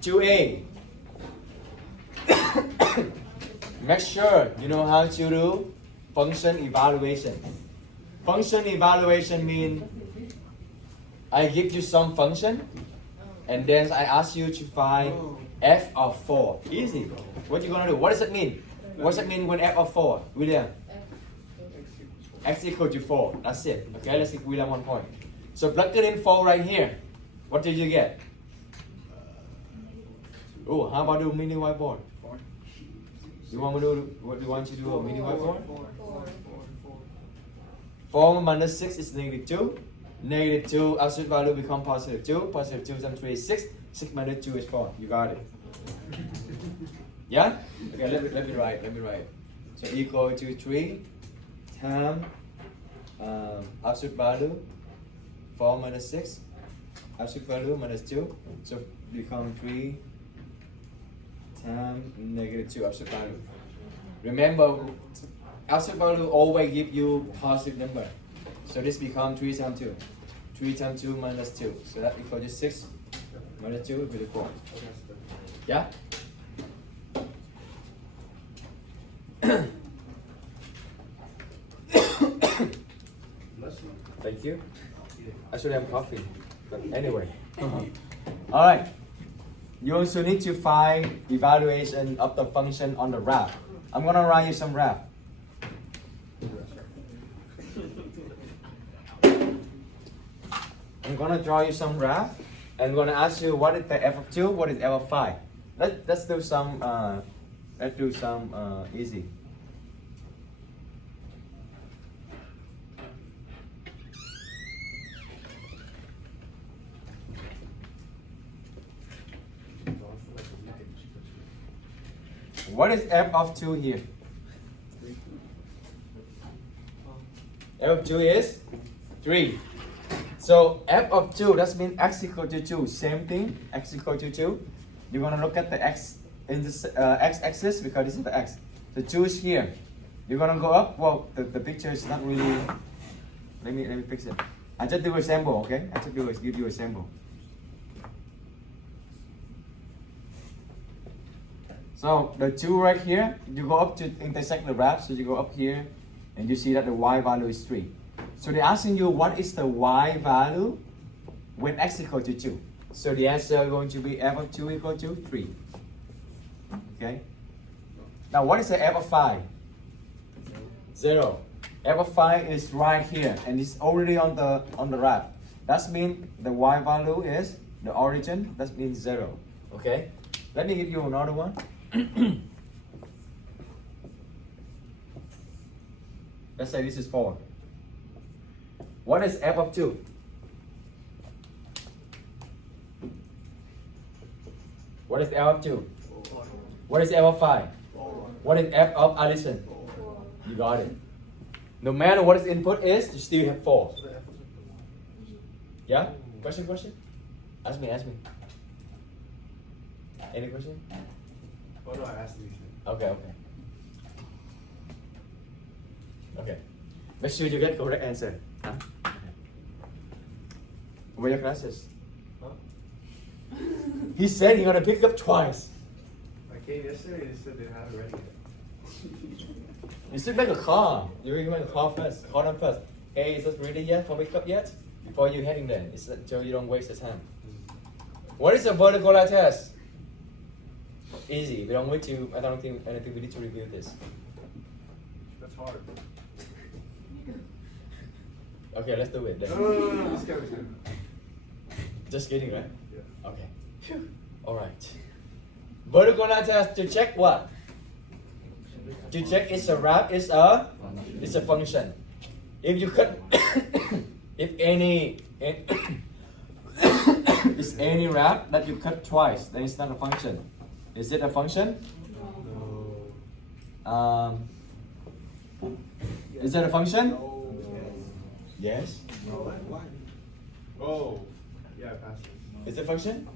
2a. Make sure you know how to do function evaluation. Function evaluation means I give you some function and then I ask you to find f of 4. Easy. What you gonna do? What does it mean? What does it mean when f of 4? William? X equal to 4. That's it. Okay, let's give William 1 point. So plug it in 4 right here. What did you get? Oh, how about do mini whiteboard? You want me to do? What do you want you to do? A mini whiteboard? 4 minus 6 is negative 2. Negative 2 absolute value become positive 2. Positive 2 times 3 is 6. 6 minus 2 is 4. You got it. Yeah? Okay, let me write. So equal to 3 times absolute value 4 minus 6. Absolute value minus 2. So become 3 times negative 2 absolute value. Remember, absolute value always give you positive number. So this becomes 3 times 2. 3 times 2 minus 2. So that equals to 6 minus 2 will be 4. Yeah? Thank you. I should have coffee. But anyway. Alright. You also need to find evaluation of the function on the graph. I'm gonna write you some graph. I'm gonna draw you some graph and I'm gonna ask you what is the f of 2, what is f of 5. Let's do some easy. What is f of 2 here? F of 2 is 3. So f of 2, that means x equal to 2. Same thing, x equal to 2. You're going to look at the x in the x-axis because this is the x. The 2 is here. You're going to go up. Well, the picture is not really... Let me fix it. I just do a sample, okay? I just give you a sample. So the 2 right here, you go up to intersect the graph. So you go up here and you see that the y value is 3. So they're asking you what is the y value when x equal to 2. So the answer is going to be f of 2 equal to 3. Okay. Now what is the f of 5? 0. F of 5 is right here and it's already on the graph. That means the y value is the origin. That means 0. Okay. Let me give you another one. Let's say this is 4. What is f of 2? What is f of 2? What is f of 5? What is f of addition? You got it. No matter what its input is, you still have 4. Yeah? Question? Ask me. Any question? What do I ask these things? Okay. Make sure you get correct answer. Huh? Where are your classes? Huh? He said he's gonna pick up twice. I came yesterday and they said they didn't have it ready yet. You should make a call. You make a call first. Call them first. Hey, is it ready yet for pickup yet? Before you heading there. It's so you don't waste the time. What is a vertical lattice? Easy. We don't need to. I don't think anything. We need to review this. That's hard. Okay, let's do it then. No. This guy was good. Just kidding, right? Yeah. Okay. All right. Vertical lattice to check what? To check it's a graph. It's a function. If you cut, if any is any graph that you cut twice, then it's not a function. Is it a function? No. Is it a function? No. Yes. No. Oh. Yeah, I passed it. Is it a function?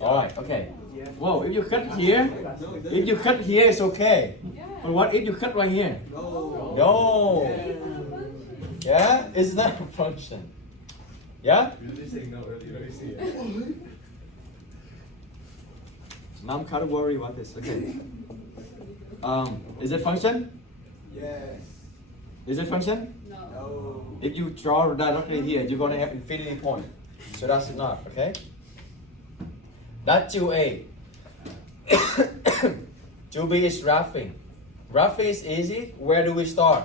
Alright, okay. Whoa, if you cut here, it's okay. But what if you cut right here? No. Yeah, it's not a function. Yeah? You were just saying no earlier. Let me see it. Mom can't worry about this. Okay. Is it function? Yes. Is it function? No. If you draw directly here, you're gonna have infinity point. So that's not, okay? That's 2A. 2B is graphing. Graphing is easy. Where do we start?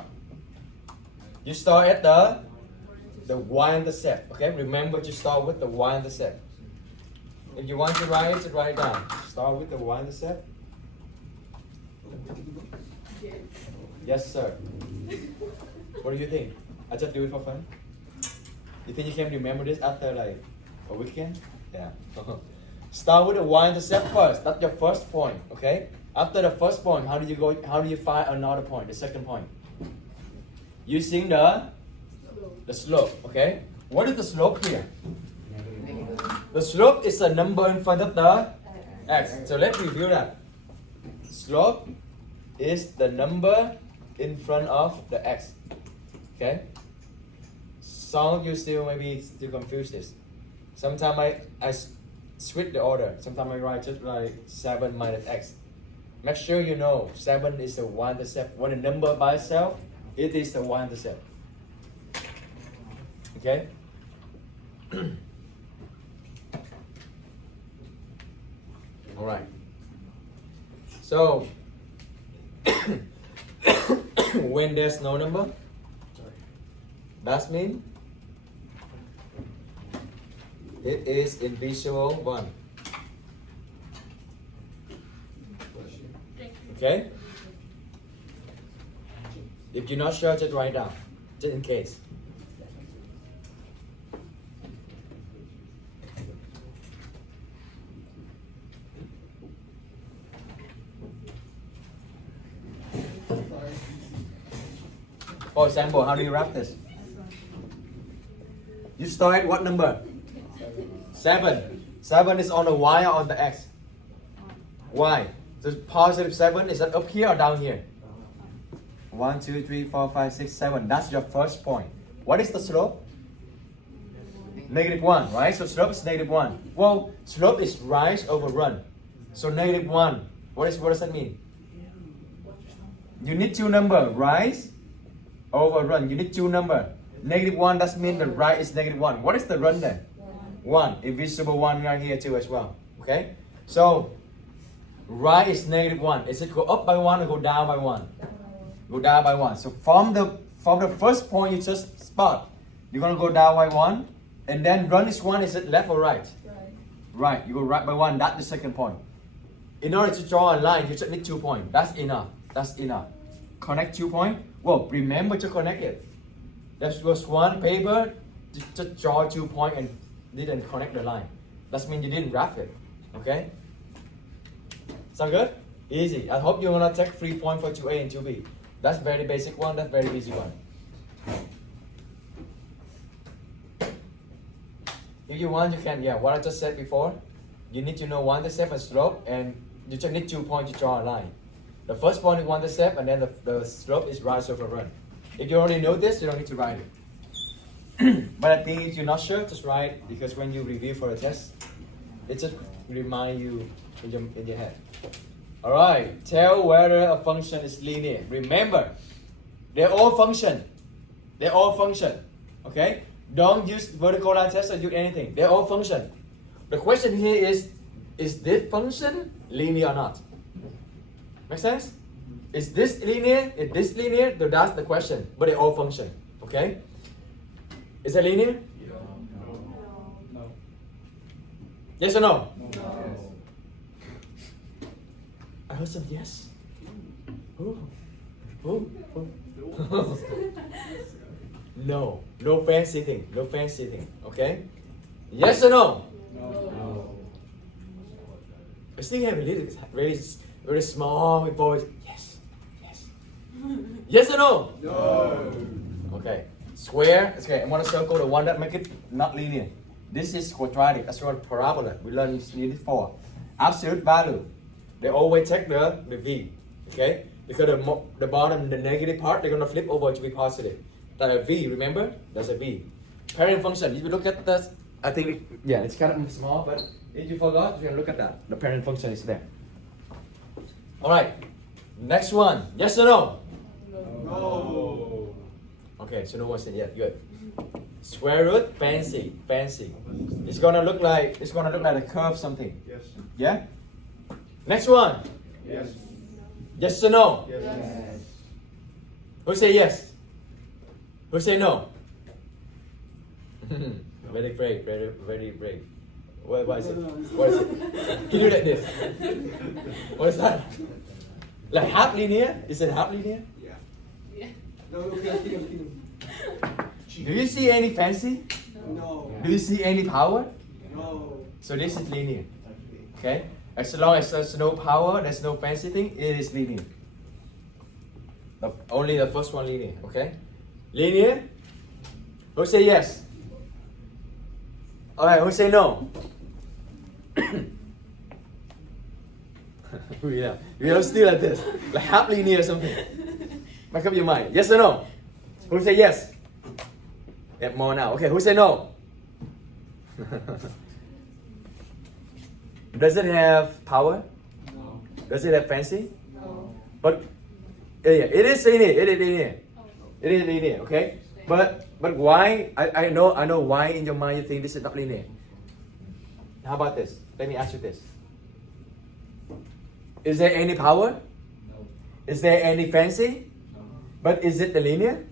You start at the y-intercept, okay? Remember to start with the y-intercept. If you want to write it, write it down. Start with the y-intercept. Yes, sir. What do you think? I just do it for fun. You think you can remember this after like a weekend? Yeah. Start with the y-intercept first. That's your first point, okay? After the first point, how do you go? How do you find another point? The second point. Using the slope, okay? What is the slope here? The slope is a number in front of the x. So let's review that. Slope is the number in front of the x. Okay? Some of you still maybe still confuse this. Sometimes I switch the order. Sometimes I write just like 7 minus x. Make sure you know 7 is the y-intercept. When a number by itself, it is the y-intercept. Okay? Alright. So, when there's no number, that means it is invisible one. Okay? If you're not sure, just write down, just in case. For example, how do you wrap this? You start at what number? 7. 7 is on the y or on the x? Y. So positive 7, is that up here or down here? 1, 2, 3, 4, 5, 6, 7. That's your first point. What is the slope? -1, right? So slope is -1. Well, slope is rise over run. So -1. What does that mean? You need two number, rise over run. You need two number. -1 does mean the right is -1. What is the run then? 1. Invisible 1 right here too as well. Okay? So right is -1. Is it go up by 1 or go down by 1? Go down by 1. So from the first point you just spot, you're gonna go down by 1, and then run is 1. Is it left or right? Right. You go right by 1. That's the second point. In order to draw a line, you just need 2 points. That's enough. That's enough. Connect 2 points. Well, remember to connect it. There was one paper to draw 2 points and didn't connect the line. That means you didn't wrap it. Okay? Sound good? Easy. I hope you're gonna take 3 points for 2A and 2B. That's very basic one. That's very easy one. If you want, you can. Yeah, what I just said before. You need to know y-intercept and slope, and you just need 2 points to draw a line. The first point is y-intercept, and then the slope is rise over run. If you already know this, you don't need to write it. But I think if you're not sure, just write, because when you review for a test, it just remind you in your head. Alright, tell whether a function is linear. Remember, they're all function. They're all function. Okay? Don't use vertical line test or use anything. They're all function. The question here is this function linear or not? Make sense? Is this linear? Is this linear? So that's the question. But they all function. Okay? Is it linear? No. Yes or no? No. I heard some yes. Who? No. No fancy thing. No fancy thing. Okay? Yes or no? No. I still have a little very small voice. Yes. Yes. Yes or no? No. Okay. Square. Okay, I want to circle the one that make it not linear. This is quadratic. That's called parabola. We learned in unit 4. Absolute value. They always take the v. Okay? Because the bottom, the negative part, they're gonna flip over to be positive. That's a v. Remember? That's a v. Parent function. If you look at the I think, yeah, it's kind of small, but if you forgot, you can look at that. The parent function is there. All right, next one. Yes or no? No. Okay, so no one said yet. Good. Square root, fancy. It's gonna look like a curve something. Yes. Yeah. Next one. Yes. Yes or no? Yes. Who say yes? Who say no? Very brave, very brave. What is it? What is it? Can you do like this? What is that? Like half linear? Is it half linear? Yeah. No, okay. Do you see any fancy? No. Do you see any power? No. So this is linear. Okay? As long as there's no power, there's no fancy thing, it is linear. Only the first one linear, okay? Linear? Who say yes? Alright, who say no? Yeah. You know, still like this. Like half linear or something. Make up your mind. Yes or no? Who say yes? Get more now. Okay, who say no? Does it have power? No. Does it have fancy? No. But yeah, it is linear. It is linear. It is linear. Okay. But why? I know why in your mind you think this is not linear. How about this? Let me ask you this. Is there any power? No. Is there any fancy? No. But is it the linear?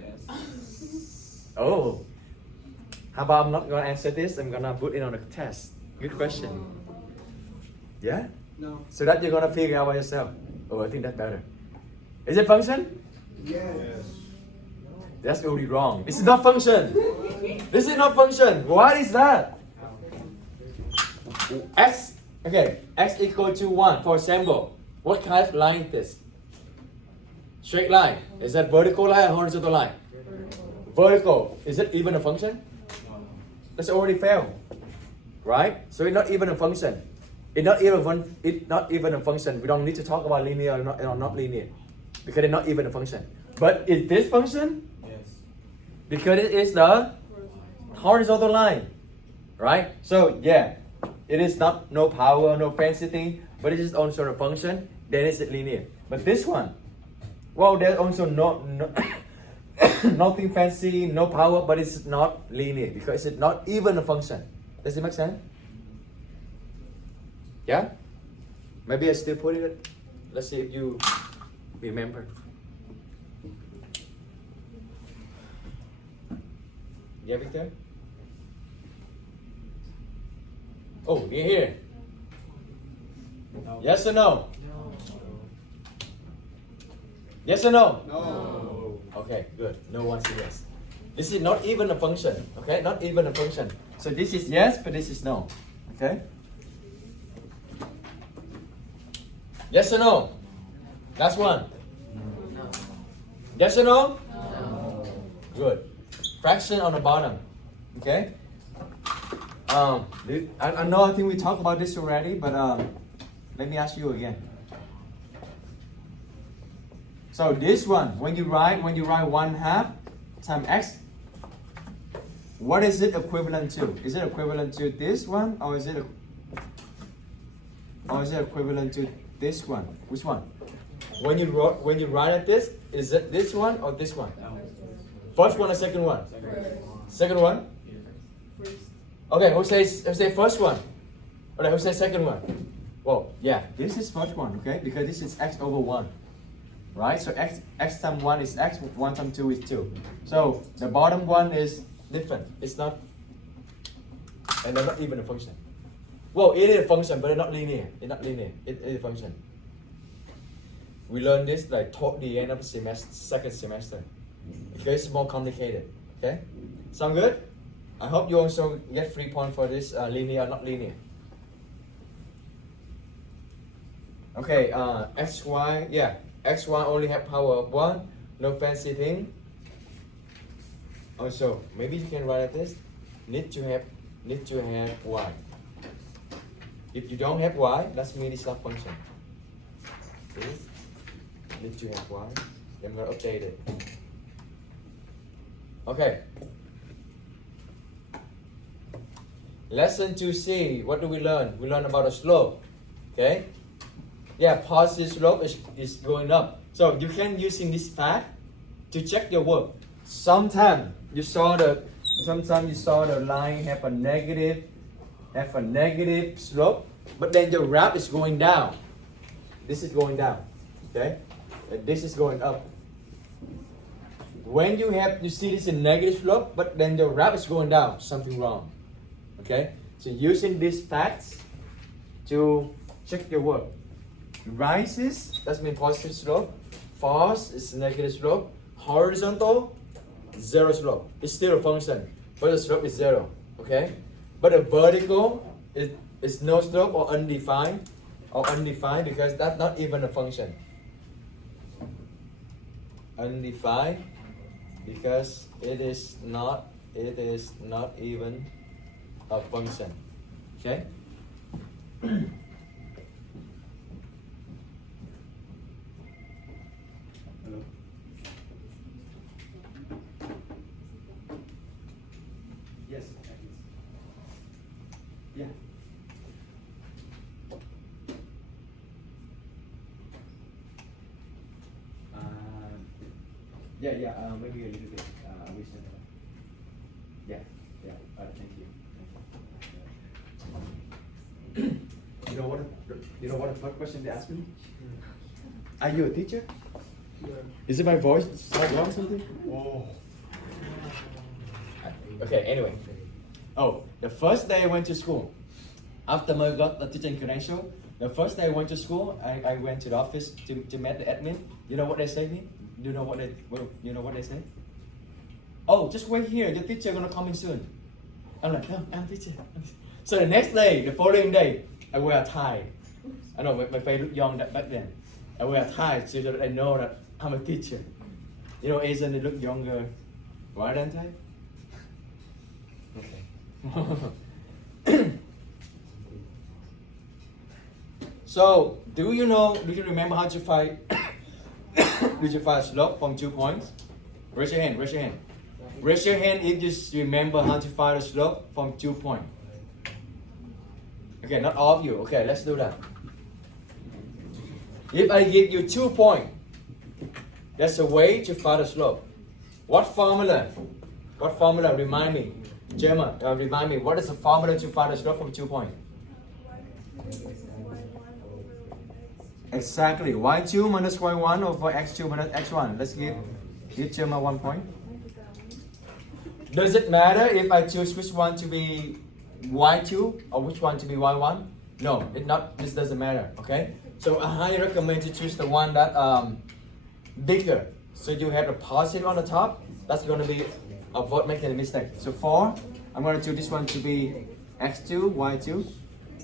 Yes. Oh. How about I'm not gonna answer this? I'm gonna put it on a test. Good question. Yeah. No. So that you're gonna figure out by yourself. Oh, I think that's better. Is it function? Yes. That's already wrong. This is not function. This is not function. What is that? X. Okay. X equal to 1. For example, what kind of line is this? Straight line. Is that vertical line or horizontal line? Vertical. Is it even a function? That's already failed. Right? So it's not even a function. It's not even a function. We don't need to talk about linear or not linear. Because it's not even a function. But is this function? Yes. Because it is the horizontal line. Right? So yeah, it is not no power, no fancy thing, but it is also a function, then it's linear. But this one, well, there's also no nothing fancy, no power, but it's not linear because it's not even a function. Does it make sense? Yeah? Maybe I still put it. Let's see if you remember. Yeah, Victor? Oh, you're here. No. Yes or no? No. Yes or no? No. Okay, good. No one says yes. This is not even a function. Okay, not even a function. So this is yes, but this is no. Okay? Yes or no? Last one. No. Yes or no? No. Good. Fraction on the bottom. Okay? I know I think we talked about this already, but let me ask you again. So this one, when you write 1/2 times x, what is it equivalent to? Is it equivalent to this one, or is it equivalent to this one? Which one? When you write like this, is it this one or this one? First one or second one? Second one? Okay, who says first one? Okay, who says second one? Well, yeah, this is first one, okay? Because this is x over 1. Right? So x times 1 is x, 1 times 2 is 2. So the bottom one is different. It's not, and they're not even a function. Well, it is a function, but it's not linear. It's not linear. It is a function. We learned this like toward the end of the semester, second semester. Because it's more complicated. Okay? Sound good? I hope you also get 3 points for this linear or not linear. Okay, xy, yeah. xy only have power of 1, no fancy thing. Also, maybe you can write like this. Need to have y. If you don't have y, that means it's not function. This need to have y. I'm gonna update it. Okay. Lesson 2C, what do we learn? We learn about the slope. Okay? Yeah, positive slope is going up. So you can using this fact to check your work. Sometimes you saw the line have a negative slope, but then the graph is going down. This is going down. Okay? And this is going up. When you see this in negative slope, but then the graph is going down, something wrong. Okay? So using these facts to check your work. Rises, that's mean positive slope. Falls is negative slope. Horizontal, zero slope. It's still a function, but the slope is zero. Okay? But the vertical is no slope or undefined because that's not even a function. Undefined because it is not even a function. Okay? Hello. Yes. Yeah. Maybe a little bit. I wish that. Yeah. Thank you. You know what the first question they asked me? Are you a teacher? Yeah. Is it my voice? Like wrong something? Oh. Okay. Anyway. Oh, the first day I went to school, after I got the teaching credential, the first day I went to school, I went to the office to meet the admin. You know what they say to me? Do you know what they say? Oh, just wait here. Your teacher gonna come in soon. I'm like, no, I'm teacher. So the next day, the following day, I wear a tie. I know my face looked young back then. I wear a tie so that I know that I'm a teacher. You know, Asian they look younger. Why don't I? Okay. So, do you remember how to find slope from 2 points? Raise your hand. Raise your hand if you remember how to find a slope from 2 points. Okay, not all of you. Okay, let's do that. If I give you 2 points, that's a way to find a slope. What formula? Remind me. Gemma, remind me. What is the formula to find a slope from 2 points? Exactly. y2 minus y1 over x2 minus x1. Let's give Gemma 1 point. Does it matter if I choose which one to be y2 or which one to be y1? No, this doesn't matter. Okay. So I highly recommend you choose the one that bigger. So you have a positive on the top. That's going to be avoid making a mistake. So 4, I'm going to choose this one to be x2, y2,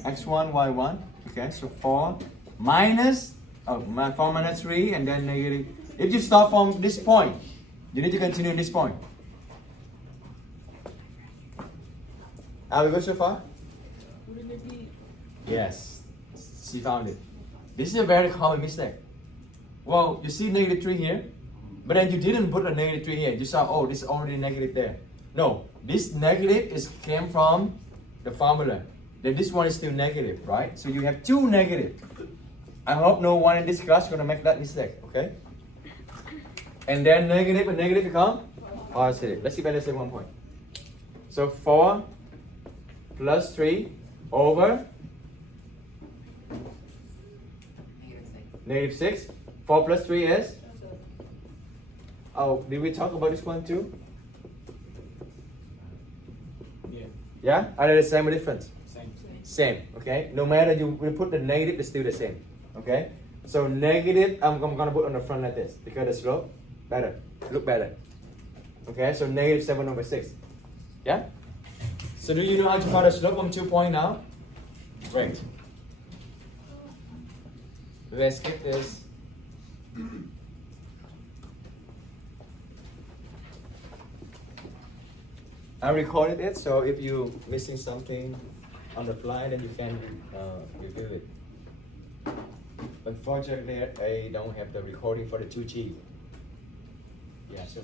x1, y1. Okay, so 4 minus 4 minus 3 and then negative. If you start from this point, you need to continue in this point. Are we good so far? Yes, she found it. This is a very common mistake. Well, you see negative 3 here, but then you didn't put a negative 3 here. You saw, oh, this is already negative there. No, this negative came from the formula. Then this one is still negative, right? So you have 2 negative. I hope no one in this class is going to make that mistake, okay? And then negative and negative become positive. Let's see if I say 1 point. So 4 plus 3 over negative 6. 4 plus 3 is? Oh, did we talk about this one too? Yeah. Yeah? Are they the same or different? Same. Same, okay? No matter you put the negative, it's still the same, okay? So negative, I'm gonna put on the front like this because the slope better, look better. Okay, so negative 7 over 6. Yeah? So do you know how to find the slope from 2 points now? Great. Let's get this. I recorded it, so if you're missing something on the fly, then you can review it. Unfortunately, I don't have the recording for the 2G. Yeah, sure.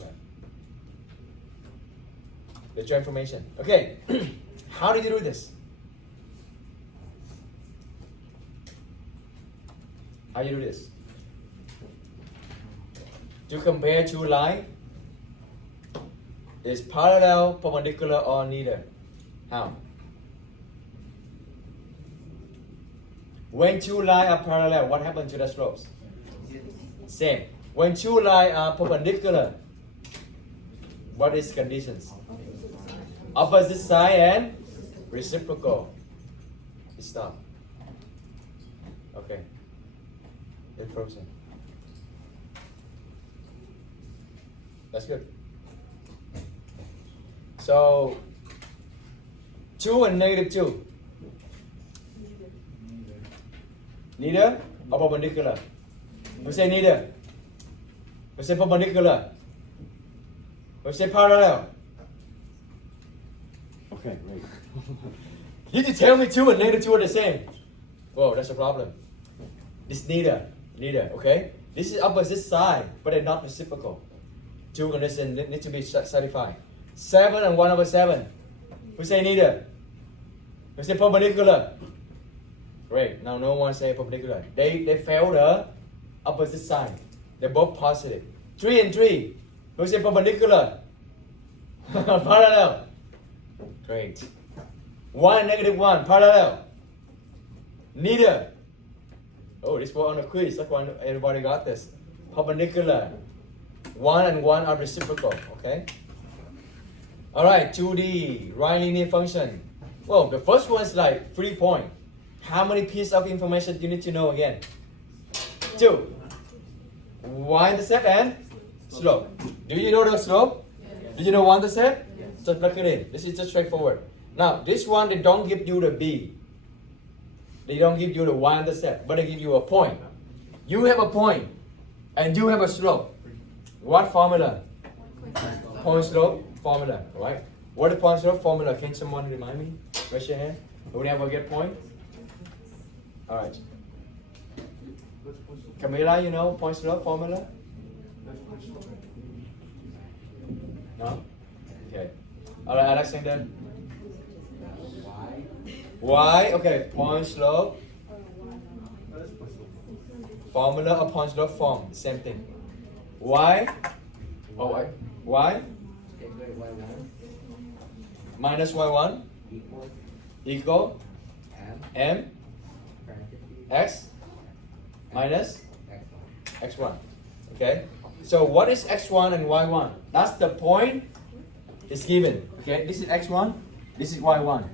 The transformation. Okay, how do you do this? How you do this? To compare two lines, is parallel, perpendicular, or neither? How? When two lines are parallel, what happens to the slopes? Same. When two lines are perpendicular, what is conditions? Opposite side and reciprocal. Stop. Okay. It's frozen. That's good. So 2 and -2. Neither or perpendicular? We say neither. We say perpendicular. We say parallel. Okay, great. You just tell me 2 and -2 are the same. Whoa, that's a problem. This neither, okay? This is opposite side, but they're not reciprocal. Two conditions need to be satisfied. 7 and 1/7. We say neither. We say perpendicular. Great. Now no one say perpendicular. They fail the opposite side. They're both positive. 3 and 3. We say perpendicular. Parallel. Great. 1 and -1. Parallel. Neither. Oh, this was on the quiz. That's why everybody got this. Perpendicular. 1 and 1 are reciprocal. Okay. All right. 2D right linear function. Well, the first one is like 3 point. How many pieces of information do you need to know again? 2. Y-intercept and slope. Do you know the slope? Yes. Do you know y-intercept? Yes. Just plug it in. This is just straightforward. Now, this one, they don't give you the B. They don't give you the y-intercept, but they give you a point. You have a point, and you have a slope. What formula? Point slope formula, right? What is point slope formula? Can someone remind me? Raise your hand. Who never get point? All right. Camila, you know point slope formula? No? Okay. All right, Alexander. Y, okay, point slope. Formula of point slope form, same thing. Y, oh, Y minus Y1 equal M X minus X1. Okay, so what is X1 and Y1? That's the point is given. Okay, this is X1, this is Y1.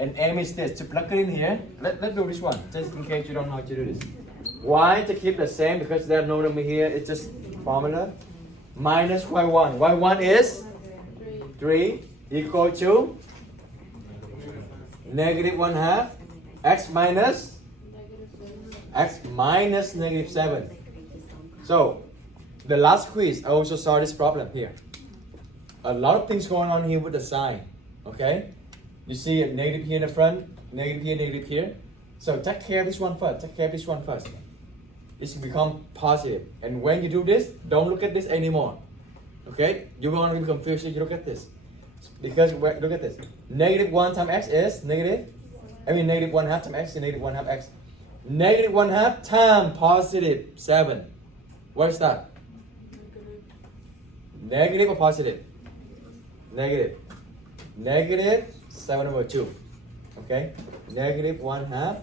And M is this. To plug it in here, let's do this one, just in case you don't know how to do this. Y to keep the same because there are no number here, it's just formula. Minus Y1. Y1 is 3 equal to -1/2 X minus -7. So, the last quiz, I also saw this problem here. A lot of things going on here with the sign. Okay? You see a negative here in the front, negative here. So take care of this one first. Take care of this one first. This will become positive. And when you do this, don't look at this anymore. Okay? You're going to be confused if you look at this. Because look at this. -1 times x is -1/2 times x is -1/2 x. -1/2 times +7. What is that? Negative or positive? Negative. -7/2. Okay? -1/2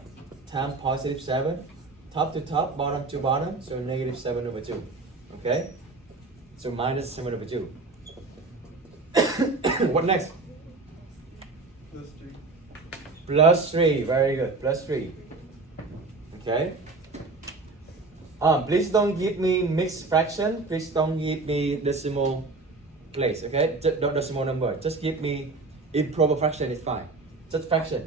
times +7. Top to top, bottom to bottom. So -7/2. Okay? So -7/2. What next? +3. Very good. +3. Okay? Please don't give me mixed fraction. Please don't give me decimal place. Okay? Don't decimal number. Just give me improper fraction is fine. Just fraction.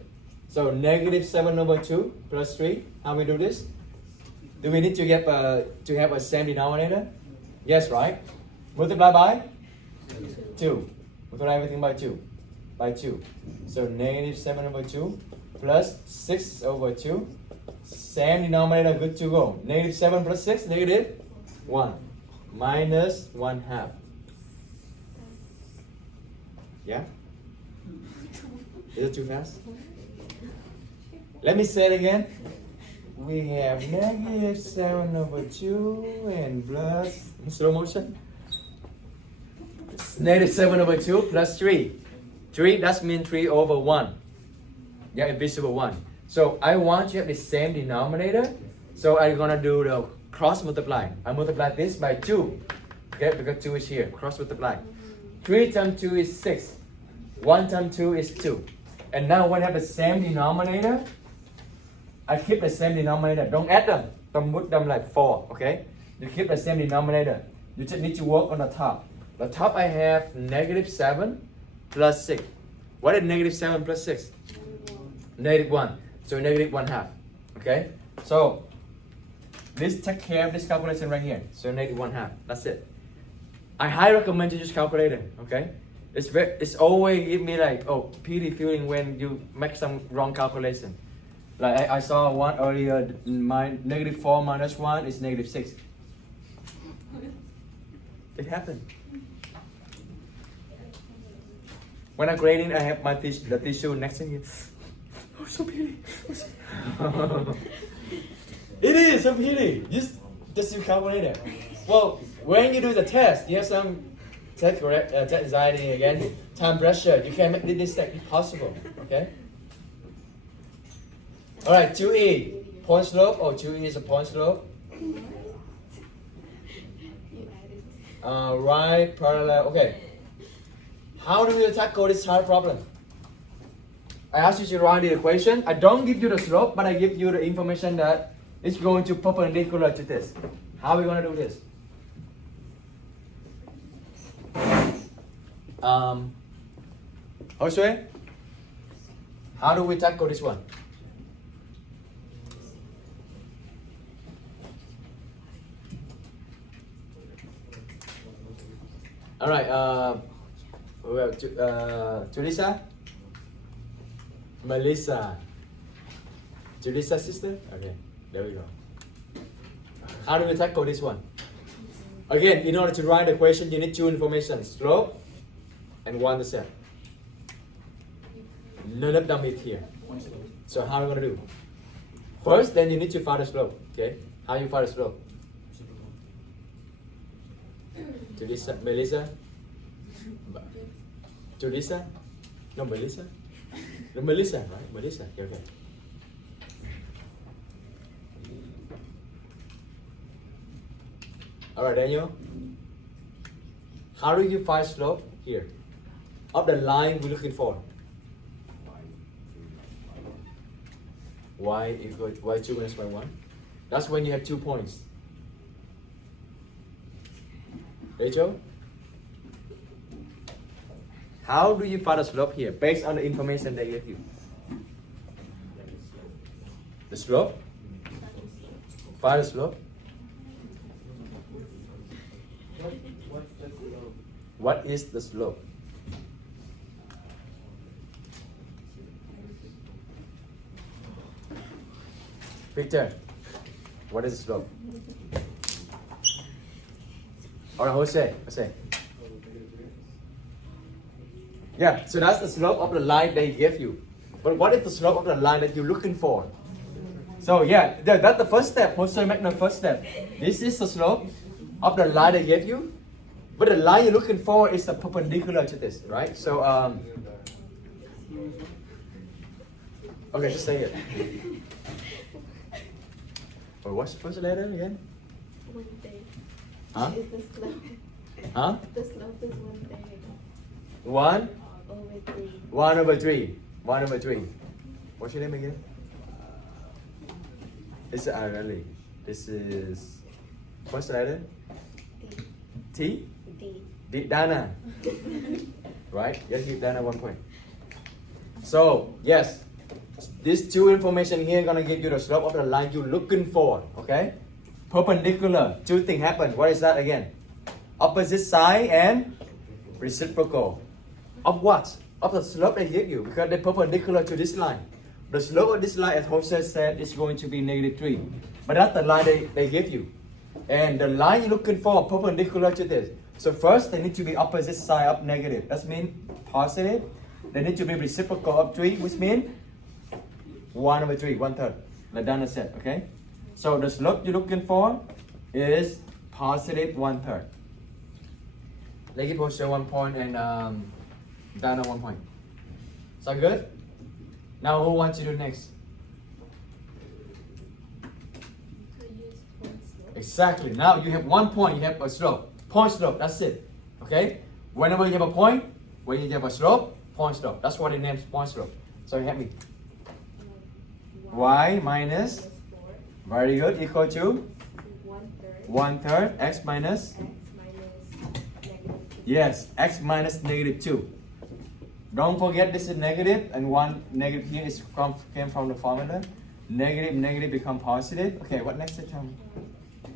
So -7/2 +3. How we do this? Do we need to get to have a same denominator? Yes, right? Multiply by 2. Multiply everything by 2. By 2. So -7/2 plus 6/2. Same denominator, good to go. -7 plus 6, -1. -1/2. Yeah? Is it too fast? Let me say it again. we have negative 7 over 2 and plus, in slow motion. Negative 7 over 2 plus 3. 3, that means 3 over 1. Yeah, invisible 1. So I want you to have the same denominator. So I'm gonna do the cross multiply. I multiply this by 2. Okay, because 2 is here. Cross multiply. 3 times 2 is 6. 1 times 2 is 2. And now when I have the same denominator, I keep the same denominator. Don't add them. Don't put them like 4. Okay? You keep the same denominator. You just need to work on the top. The top I have negative 7 plus 6. What is negative 7 plus 6? Negative 1. So negative 1/2. Okay? So this take care of this calculation right here. So negative 1/2. That's it. I highly recommend you use calculator. Okay? It's always give me like pity feeling when you make some wrong calculation. Like I saw one earlier. My negative 4 minus 1 is negative 6. It happened. When I'm grading, I have my the tissue next to you. Oh, so pity. It is so pity. Just use calculator. Well, when you do the test, you have some test anxiety again, time pressure. You can make this possible. Okay. All right, 2e point slope. 2e is a point slope. Right parallel. Okay. How do we tackle this hard problem? I ask you to write the equation. I don't give you the slope, but I give you the information that it's going to perpendicular to this. How are we going to do this? Josue, how do we tackle this one? All right. Julissa? Melissa. Julissa's sister? Okay, there we go. How do we tackle this one? Again, in order to write the equation, you need two information, slope and one intercept. None of them is here. So how are we going to do? First, then you need to find the slope. Okay, how you find the slope? Julissa, Melissa? Julissa? No, Melissa? No, Melissa, right? Melissa, okay. Alright, Daniel. How do you find slope here? Of the line we're looking for. Y equal y2 minus y1. That's when you have 2 points. Rachel? How do you find the slope here based on the information they gave you? The slope? Find the slope? What is the slope? Victor, what is the slope? Or Jose. Yeah, so that's the slope of the line they give you. But what is the slope of the line that you're looking for? So yeah, that's the first step. Jose make the first step. This is the slope of the line they give you. But the line you're looking for is the perpendicular to this, right? So okay, just say it. Or what's the first letter again? 1 day. Huh? Is the slope? Huh? The slope is 1 day. 1 Over 3. 1 over 3. 1 over 3. What's your name again? This is really. This is what's the letter? T? D. Dana. Right? Yes, give Dana 1 point. So yes, these two information here gonna give you the slope of the line you're looking for. Okay? Perpendicular. Two things happen. What is that again? Opposite side and reciprocal. Of what? Of the slope they give you, because they're perpendicular to this line. The slope of this line, as Jose said, is going to be -3. But that's the line they give you. And the line you're looking for perpendicular to this. So first, they need to be opposite side of negative. That means positive. They need to be reciprocal of 3, which means 1 over 3, 1/3. like Dana said, okay? So the slope you're looking for is positive 1/3. Leggy posture 1 point and Dana 1 point. Sound good? Now who wants to do next? To use point slope. Exactly. Now you have 1 point, you have a slope. Point slope, that's it. Okay? Whenever you have a point, when you have a slope, point slope. That's what it names point slope. So you help me. Y minus, Plus 4. very good, equal to 1/3. 1/3 x minus, X minus negative 2. yes, x minus negative 2. Don't forget this is negative and one negative here is came from the formula. Negative become positive. Okay, what next term?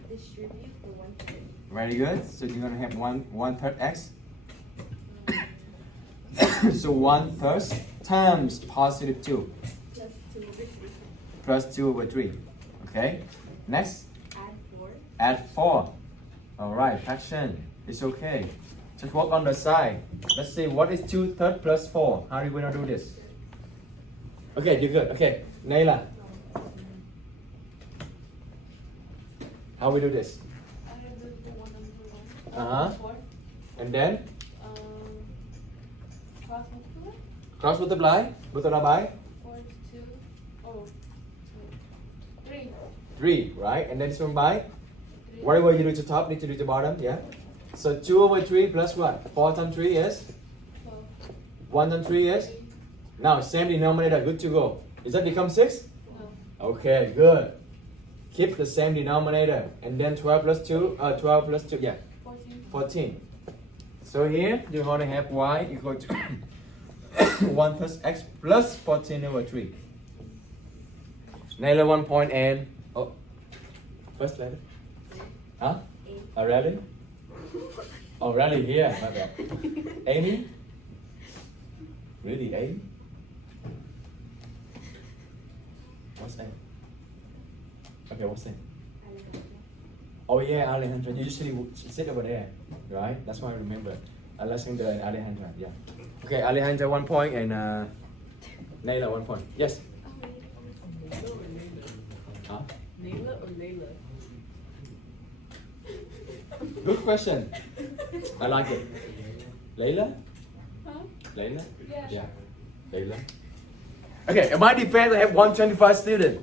Distribute for 1/3. Very good. So you're gonna have 1/3 x. So 1/3 times positive 2 Plus 2 over 3. plus 2 over 3. Okay. Next, Add 4. add 4. All right, fraction. It's okay. Just work on the side. Let's see what is 2/3 plus 4. How are you gonna do this? Okay, you're good. Okay, Naila. How we do this? I have the 1 and the 1. Uh-huh. 4. And then Cross multiply. cross multiply. Multiply by 4 is 2. Oh. 3. 3, right? And then this one by 3. whatever you do to top, need to do to bottom, yeah? So 2 over 3 plus what? 4 times 3 is? 12. 1 times 3 is? 3. Now, same denominator, good to go. Does that become 6? No. Okay, good. Keep the same denominator. And then 12 plus 2, 12 plus 2, yeah, 14. 14. So here, you're going to have y equal to 1 plus x plus 14 over 3. Naila 1 point and, oh, first letter. Huh? 8. Already? Already here, my bad. Amy? Really, Amy? What's that? Okay, what's that? Oh yeah, Alejandra. You usually sit over there, right? That's why I remember. Alexander and Alejandra, yeah. Okay, Alejandra 1 point and Naila 1 point. Yes? Huh? Layla or Layla? Good question. I like it. Layla? Huh? Layla? Yeah. Yeah. Layla. Okay, in my defense, I have 125 students.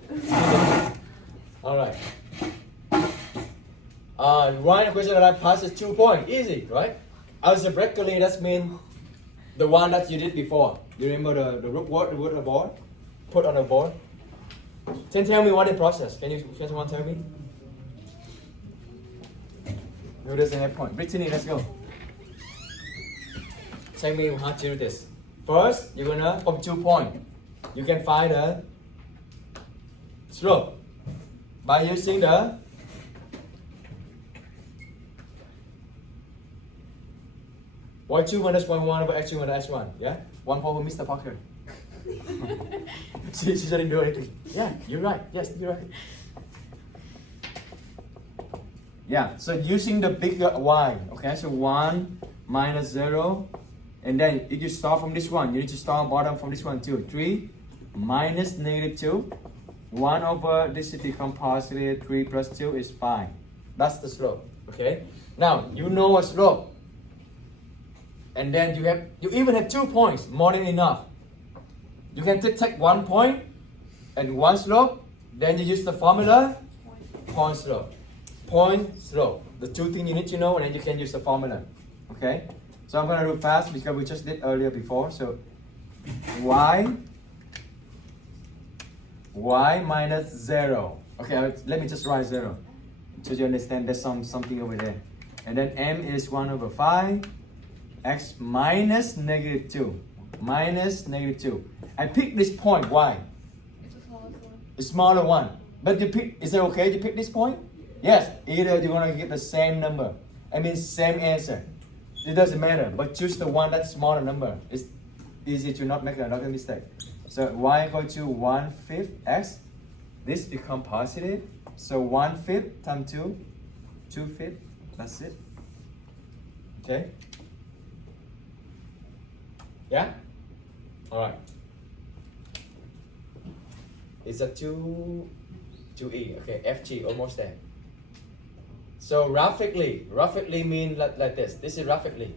Alright. Right question that I passed is 2 points. Easy, right? Algebraically, that means the one that you did before. You remember the root word on the board? Put on the board. Then tell me what the process. Can someone tell me? Who doesn't have point? Brittany, let's go. Tell me how to do this. First, you're gonna, from 2 points, you can find the slope by using the y2 minus y1 over x2 minus x1. Yeah? 1 point for Mr. Parker. she didn't do anything. Yeah, you're right. Yes, you're right. Yeah, so using the bigger y, okay, so 1 minus 0, and then if you start from this one, you need to start bottom from this one too. 3 minus negative 2, 1 over this is become positive, 3 plus 2 is 5. That's the slope, okay? Now, you know a slope, and then you even have 2 points, more than enough. You can take 1 point and 1 slope, then you use the formula, point slope. Point slope. The 2 things you need to know, and then you can use the formula. Okay? So I'm gonna do fast because we just did earlier before. So y minus 0. Okay, let me just write 0 so you understand there's something over there. And then m is 1 over 5. X minus negative 2. Minus negative 2. I pick this point. Why? It's the smallest one. The smaller one. But you pick, is it okay to pick this point? Yes, either you're gonna get the same number. I mean same answer. It doesn't matter, but choose the one that's smaller number. It's easy to not make another mistake. So y equal to 1/5 x. This become positive. So 1/5 times 2, 2/5. That's it. Okay? Yeah? Alright. Is that too 2e. Okay, FG, almost there. So roughly mean like this. This is roughly.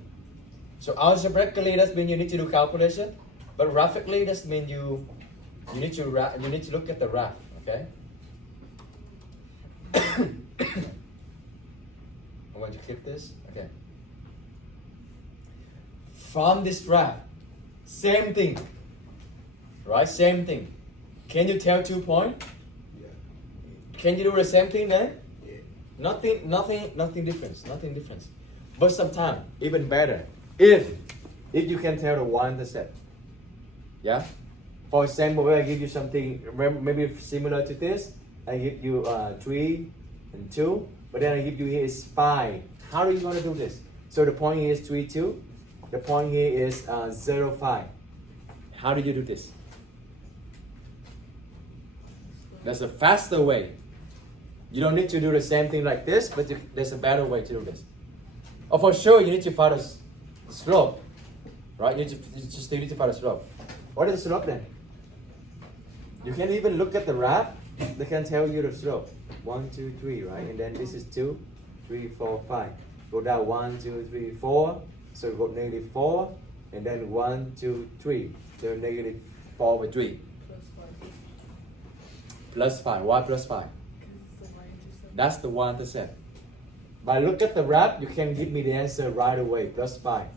So algebraically, that means you need to do calculation, but roughly, that means you need to look at the graph. Okay. I'm going to click this. Okay. From this graph, same thing. Right, same thing. Can you tell 2 points? Yeah. Can you do the same thing then? Yeah. Nothing difference. But sometimes even better, if you can tell the y-intercept. Yeah. For example, when I give you something maybe similar to this, I give you 3 and 2, but then I give you here is 5. How are you going to do this? So the point here is 3, 2. The point here is 0, 5. How do you do this? That's a faster way. You don't need to do the same thing like this, but there's a better way to do this. Oh, for sure, you need to find the slope, right? You need to find the slope. What is the slope then? You can even look at the graph. They can tell you the slope. 1, 2, 3, right? And then this is 2, 3, 4, 5. Go down 1, 2, 3, 4. So go -4, and then 1, 2, 3. So -4/3. Plus 5. Plus 5. Why plus 5? Because it's the y-intercept. That's the y-intercept. By look at the graph, you can give me the answer right away. Plus 5.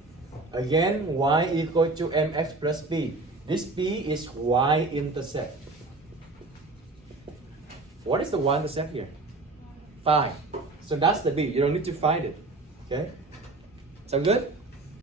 Again, y equal to mx plus b. This b is y-intercept. What is the y-intercept here? 5. So that's the b. You don't need to find it. Okay? Sound good?